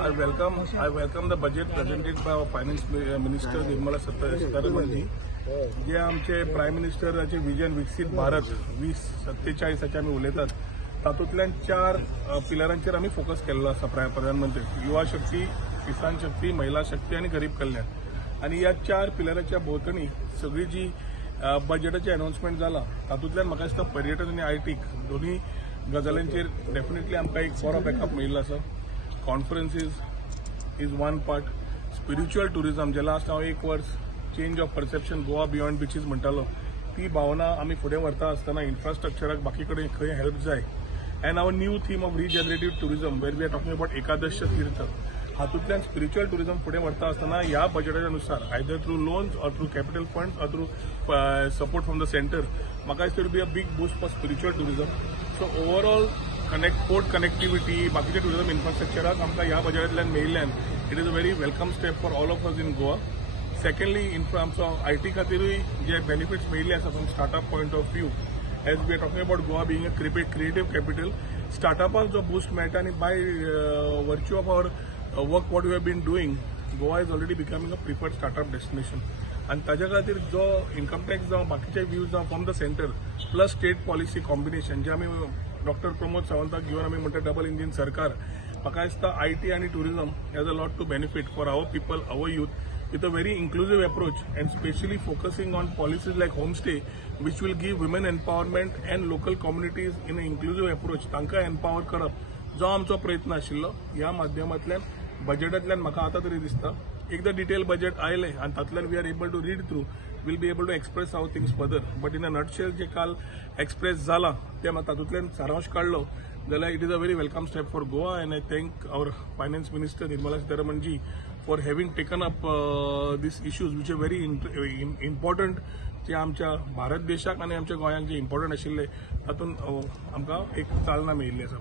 I welcome the budget presented by our Finance Minister Nirmala Sitharaman जी. जे आमचे prime मिनिस्टराचे vision विकसित भारत 2047 हाचे आमी उलयतात तातूंतल्यान 4 पिलरांचेर आमी फोकस केल्लो आसा. प्रधानमंत्री युवा शक्ती, किसान शक्ती, महिला शक्ती आणि गरीब कल्याण. आणि या 4 पिलराच्या भोवतणी सगळी जी बजेटाचे अनाउन्समेंट जाला तातूंतल्यान म्हाका दिसता पर्यटन आणि आयटी दोन्ही गजालींचेर डेफिनेटली आमकां एक बरो बॅकअप मेळिल्लो आसा. Conferences is one part. Spiritual tourism जे लास्ट हांव 1 years change of perception Goa beyond beaches म्हणटालो ती भावना आमी फुडें व्हरता आसतना इन्फ्रास्ट्रक्चराक बाकी कडेन खंय हेल्प जाय. And our new theme of regenerative tourism where we are talking about Ekadash Tirth हातूंतल्यान स्पिरिच्युअल टुरिझम फुडें व्हरता आसतना ह्या बजेटाच्या नुसार either through loans or through capital funds or through support from the centre म्हाका दिसता be a big boost for spiritual tourism. So overall port connectivity बाकीच्या टुरिझम इन्फ्रास्ट्रक्चराक आमकां ह्या बजेटांतल्यान मेळिल्ल्यान it is a very welcome step for all of us in Goa. Secondly आमचो IT खातीरूय जे बेनिफिट्स मेळिल्ले आसा from startup point of view as we are talking about Goa being a creative capital स्टार्टअपाक जो बूस्ट मेळटा आणि by virtue of our work what we have been doing Goa is already becoming a preferred startup destination. आणि ताज्या खातीर जो income tax जावं बाकीचे व्ह्यूज जावं from the centre plus state policy combination जे आमी डॉक्टर प्रमोद सावंताक घेवन आमी म्हणटा डबल इंजिन सरकार म्हाका दिसता आयटी आणि tourism has a lot to benefit for our people our youth with a very inclusive approach and specially focusing on policies like homestay which will give women empowerment and local communities in an inclusive approach तांकां empower करप जो आमचो प्रयत्न आशिल्लो. ह्या माध्यमांतल्यान बजेटांतल्यान म्हाका आतां तरी दिसता एकदा डिटेल बजेट आयलें आनी तातूंतल्यान we are able to read through will be able to express how things further. But in a nutshell जे काल एक्सप्रेस जाला ते तातूंतल्यान सारांश काडलो जाल्यार it is a very welcome step for Goa. And I thank our finance minister Nirmala Sitharaman ji for having taken up these issues which are very important जे आमच्या भारत देशाक आणि आमच्या गोंयाक जे इम्पॉर्टंट आशिल्ले तातूंत आमकां एक चालना मेळिल्ली आसा.